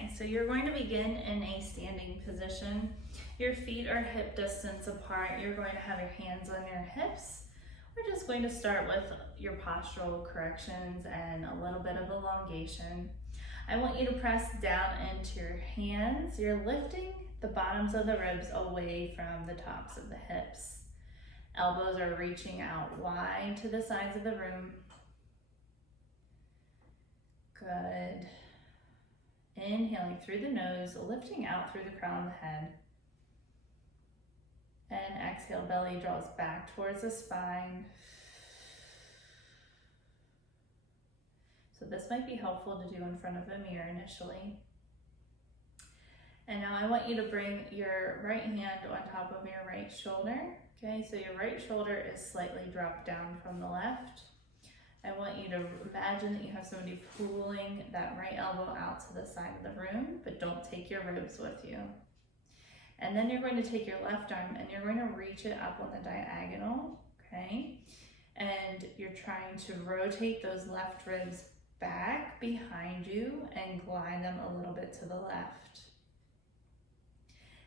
Okay, so you're going to begin in a standing position. Your feet are hip distance apart. You're going to have your hands on your hips. We're just going to start with your postural corrections and a little bit of elongation. I want you to press down into your hands. You're lifting the bottoms of the ribs away from the tops of the hips. Elbows are reaching out wide to the sides of the room. Good. Inhaling through the nose, lifting out through the crown of the head. And exhale, belly draws back towards the spine. So this might be helpful to do in front of a mirror initially. And now I want you to bring your right hand on top of your right shoulder. Okay, so your right shoulder is slightly dropped down from the left. I want you to imagine that you have somebody pulling that right elbow out to the side of the room, but don't take your ribs with you. And then you're going to take your left arm and you're going to reach it up on the diagonal, okay? And you're trying to rotate those left ribs back behind you and glide them a little bit to the left.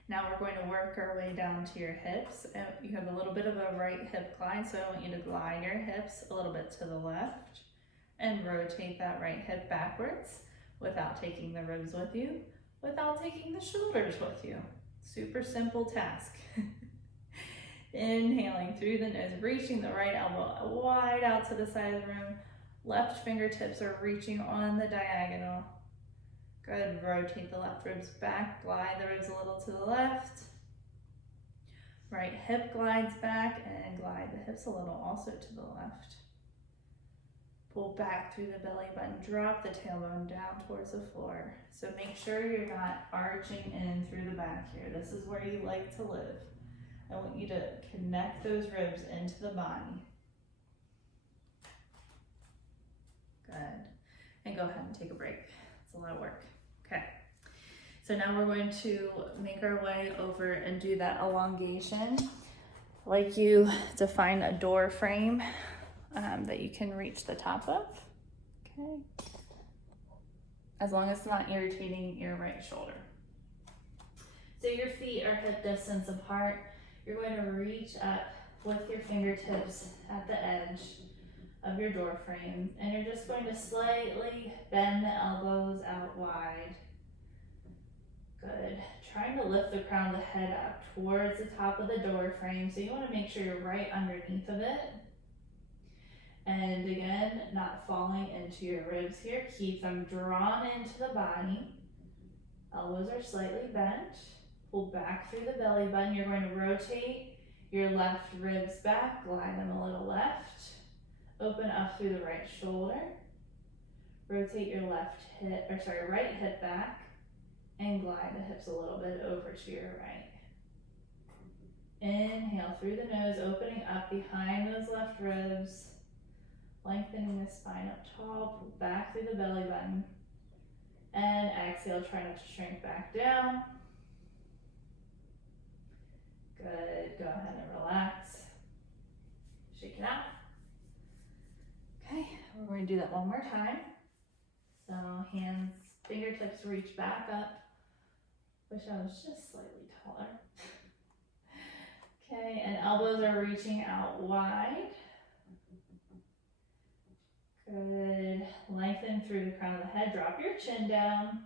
Now we're going to work our way down to your hips. You have a little bit of a right hip glide, so I want you to glide your hips a little bit to the left and rotate that right hip backwards without taking the ribs with you, without taking the shoulders with you. Super simple task. Inhaling through the nose, reaching the right elbow wide out to the side of the room. Left fingertips are reaching on the diagonal. Good, rotate the left ribs back, glide the ribs a little to the left. Right hip glides back and glide the hips a little also to the left. Pull back through the belly button, drop the tailbone down towards the floor. So make sure you're not arching in through the back here. This is where you like to live. I want you to connect those ribs into the body. Good. And go ahead and take a break. It's a lot of work. Okay. So now we're going to make our way over and do that elongation. I'd like you to find a door frame that you can reach the top of. Okay. As long as it's not irritating your right shoulder. So your feet are hip distance apart. You're going to reach up with your fingertips at the edge of your door frame, and you're just going to slightly bend the elbows out wide. Good. Trying to lift the crown of the head up towards the top of the door frame, so you want to make sure you're right underneath of it. And again, not falling into your ribs here. Keep them drawn into the body. Elbows are slightly bent. Pull back through the belly button. You're going to rotate your left ribs back, glide them a little left. Open up through the right shoulder. Rotate your right hip back and glide the hips a little bit over to your right. Inhale through the nose, opening up behind those left ribs, lengthening the spine up tall, pull back through the belly button, and exhale, try not to shrink back down. Good, go ahead and relax. Shake it out. Okay, we're going to do that one more time. So hands, fingertips reach back up. Wish I was just slightly taller. Okay, and elbows are reaching out wide. Good, lengthen through the crown of the head, drop your chin down.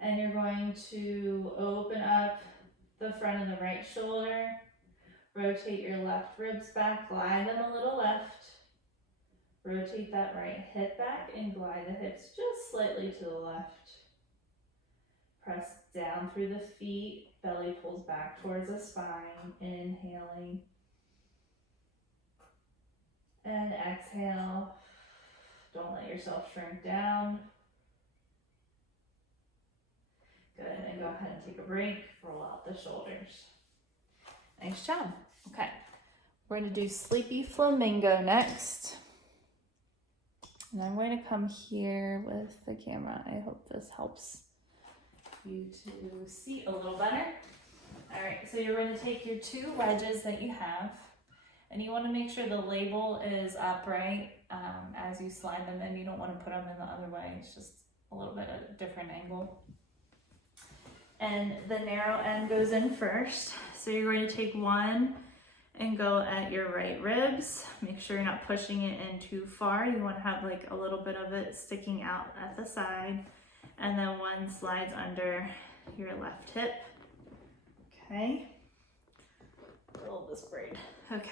And you're going to open up the front of the right shoulder. Rotate your left ribs back, glide them a little left. Rotate that right hip back and glide the hips just slightly to the left. Press down through the feet, belly pulls back towards the spine, inhaling. And exhale. Don't let yourself shrink down. Good, and go ahead and take a break, roll out the shoulders. Nice job. Okay, we're going to do Sleepy Flamingo next. And I'm going to come here with the camera. I hope this helps you to see a little better. All right, so you're going to take your two wedges that you have, and you want to make sure the label is upright as you slide them in. You don't want to put them in the other way. It's just a little bit at a different angle. And the narrow end goes in first. So you're going to take one and go at your right ribs. Make sure you're not pushing it in too far. You want to have like a little bit of it sticking out at the side. And then one slides under your left hip. Okay. Roll this braid. Okay.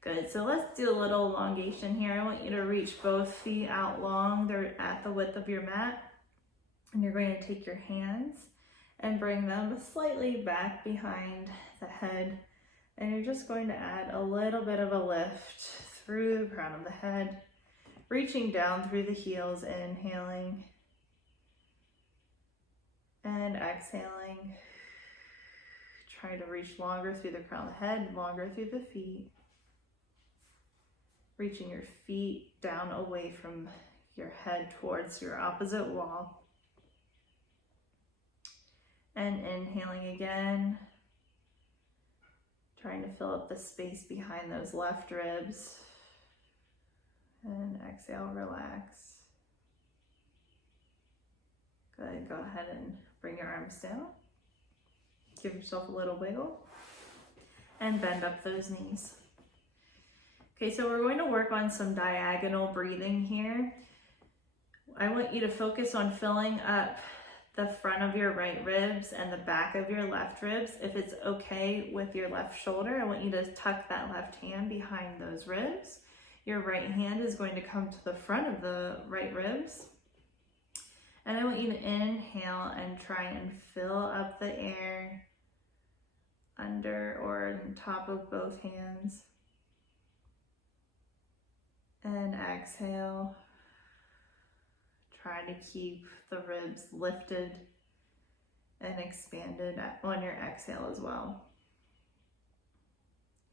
Good. So let's do a little elongation here. I want you to reach both feet out long. They're at the width of your mat. And you're going to take your hands and bring them slightly back behind the head. And you're just going to add a little bit of a lift through the crown of the head, reaching down through the heels, inhaling and exhaling. Try to reach longer through the crown of the head, longer through the feet. Reaching your feet down away from your head towards your opposite wall. And inhaling again. Trying to fill up the space behind those left ribs. And exhale, relax. Good, go ahead and bring your arms down. Give yourself a little wiggle. And bend up those knees. Okay, so we're going to work on some diagonal breathing here. I want you to focus on filling up the front of your right ribs and the back of your left ribs. If it's okay with your left shoulder, I want you to tuck that left hand behind those ribs. Your right hand is going to come to the front of the right ribs. And I want you to inhale and try and fill up the air under or on top of both hands. And exhale. Try to keep the ribs lifted and expanded on your exhale as well.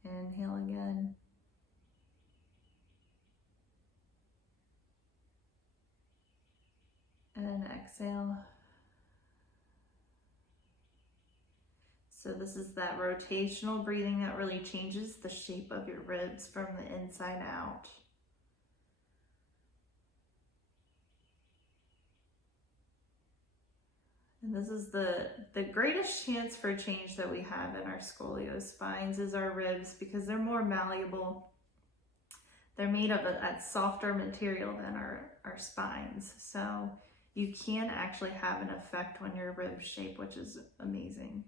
Inhale again. And exhale. So this is that rotational breathing that really changes the shape of your ribs from the inside out. And this is the greatest chance for change that we have in our scoliosis spines is our ribs, because they're more malleable. They're made of a softer material than our spines. So you can actually have an effect on your rib shape, which is amazing.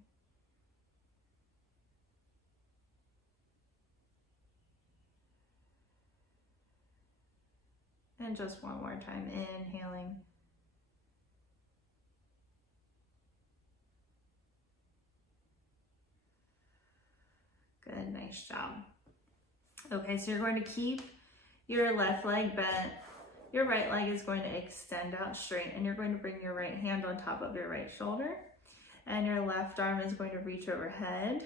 And just one more time, inhaling. Good, nice job. Okay, so you're going to keep your left leg bent. Your right leg is going to extend out straight, and you're going to bring your right hand on top of your right shoulder. And your left arm is going to reach overhead.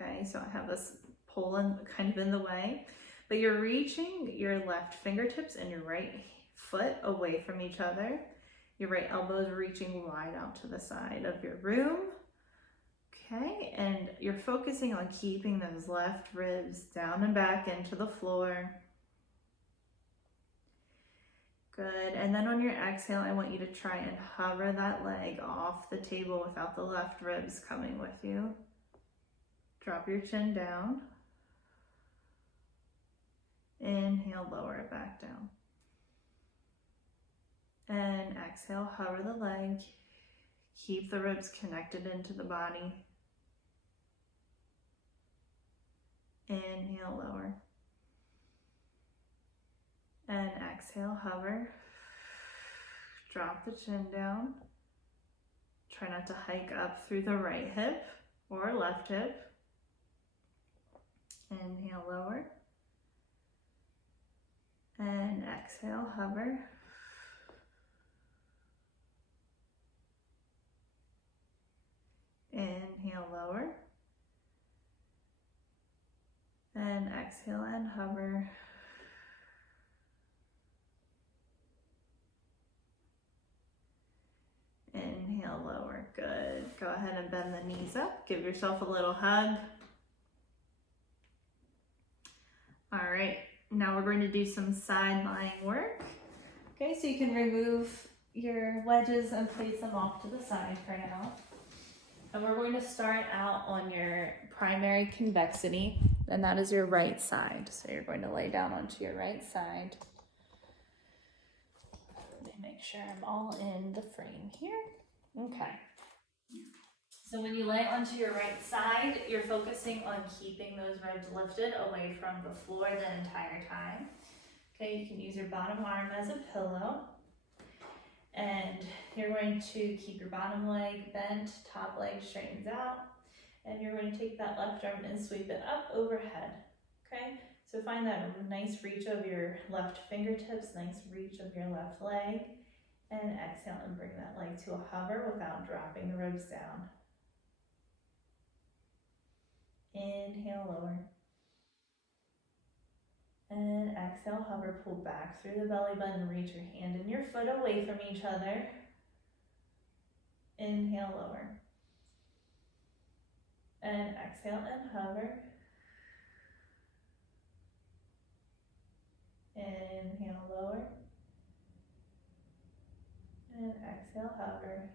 Okay, so I have this pole kind of in the way. But you're reaching your left fingertips and your right foot away from each other. Your right elbow is reaching wide out to the side of your room. Okay, and you're focusing on keeping those left ribs down and back into the floor. Good, and then on your exhale, I want you to try and hover that leg off the table without the left ribs coming with you. Drop your chin down. Inhale, lower it back down. And exhale, hover the leg. Keep the ribs connected into the body. Inhale, lower. And exhale, hover. Drop the chin down. Try not to hike up through the right hip or left hip. Inhale, lower. And exhale, hover. Inhale, lower. And exhale and hover. Inhale, lower. Good. Go ahead and bend the knees up. Give yourself a little hug. All right. Now we're going to do some side lying work. Okay, so you can remove your wedges and place them off to the side for now. And we're going to start out on your primary convexity, and that is your right side. So you're going to lay down onto your right side. Let me make sure I'm all in the frame here. Okay. So when you lay onto your right side, you're focusing on keeping those ribs lifted away from the floor the entire time. Okay, you can use your bottom arm as a pillow. And you're going to keep your bottom leg bent, top leg straightens out, and you're going to take that left arm and sweep it up overhead, okay? So find that nice reach of your left fingertips, nice reach of your left leg, and exhale and bring that leg to a hover without dropping the ribs down. Inhale, lower. And exhale, hover, pull back through the belly button, reach your hand and your foot away from each other. Inhale, lower. And exhale and hover. Inhale, lower. And exhale, hover.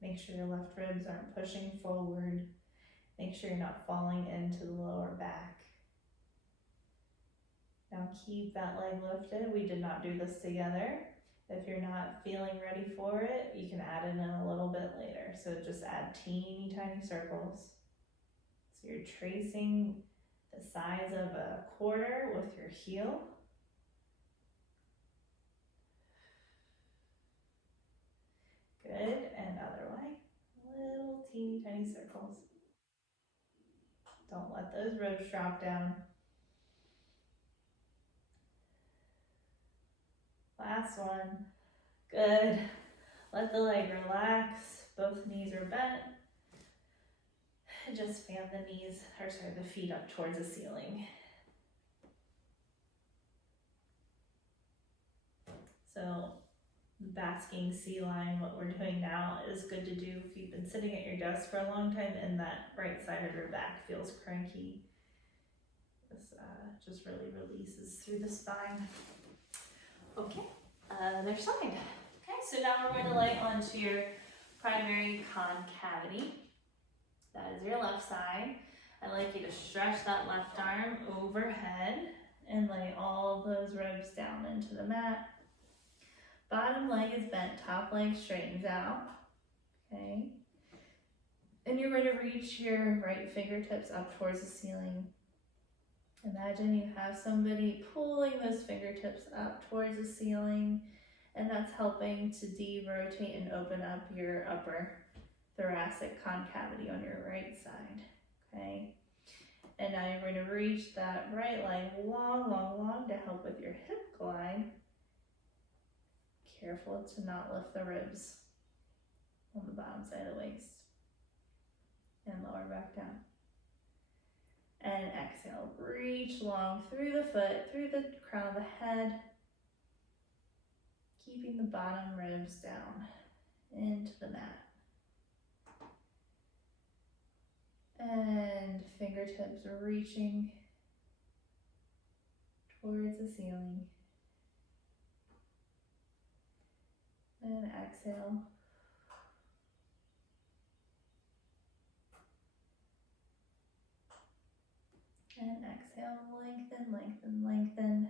Make sure your left ribs aren't pushing forward. Make sure you're not falling into the lower back. Now keep that leg lifted. We did not do this together. If you're not feeling ready for it, you can add it in a little bit later. So just add teeny tiny circles. So you're tracing the size of a quarter with your heel. Good, and other way. Little teeny tiny circles. Don't let those ribs drop down. Last one. Good. Let the leg relax. Both knees are bent. Just fan the feet up towards the ceiling. So, basking sea lion, what we're doing now is good to do if you've been sitting at your desk for a long time and that right side of your back feels cranky. This just really releases through the spine. Okay, other side. Okay, so now we're going to lay onto your primary concavity. That is your left side. I'd like you to stretch that left arm overhead and lay all of those ribs down into the mat. Bottom leg is bent, top leg straightens out. Okay. And you're going to reach your right fingertips up towards the ceiling. Imagine you have somebody pulling those fingertips up towards the ceiling, and that's helping to de-rotate and open up your upper thoracic concavity on your right side, okay? And now you're going to reach that right leg long, long, long to help with your hip glide. Careful to not lift the ribs on the bottom side of the waist. And lower back down. And exhale, reach long through the foot, through the crown of the head, keeping the bottom ribs down into the mat. And fingertips are reaching towards the ceiling. And exhale. And exhale, lengthen, lengthen, lengthen.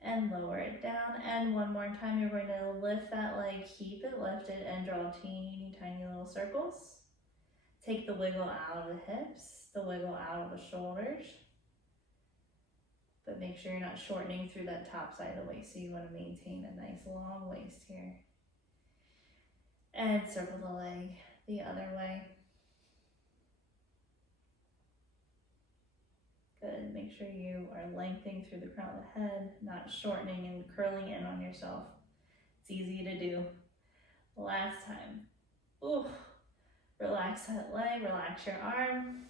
And lower it down. And one more time, you're going to lift that leg, keep it lifted, and draw teeny tiny little circles. Take the wiggle out of the hips, the wiggle out of the shoulders. But make sure you're not shortening through that top side of the waist. So you want to maintain a nice long waist here. And circle the leg the other way. Good. Make sure you are lengthening through the crown of the head, not shortening and curling in on yourself. It's easy to do. Last time. Ooh. Relax that leg, relax your arm.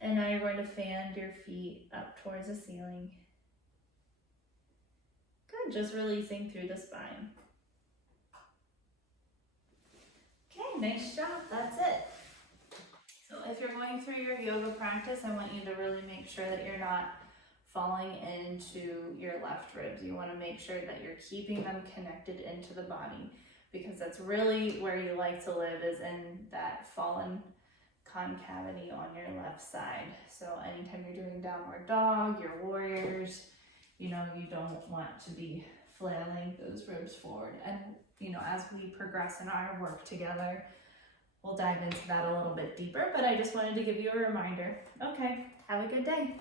And now you're going to fan your feet up towards the ceiling. Good. Just releasing through the spine. Okay, nice job. That's it. So if you're going through your yoga practice, I want you to really make sure that you're not falling into your left ribs. You want to make sure that you're keeping them connected into the body, because that's really where you like to live, is in that fallen concavity on your left side. So anytime you're doing downward dog, your warriors, you know, you don't want to be flailing those ribs forward. And, you know, as we progress in our work together, we'll dive into that a little bit deeper, but I just wanted to give you a reminder. Okay, have a good day.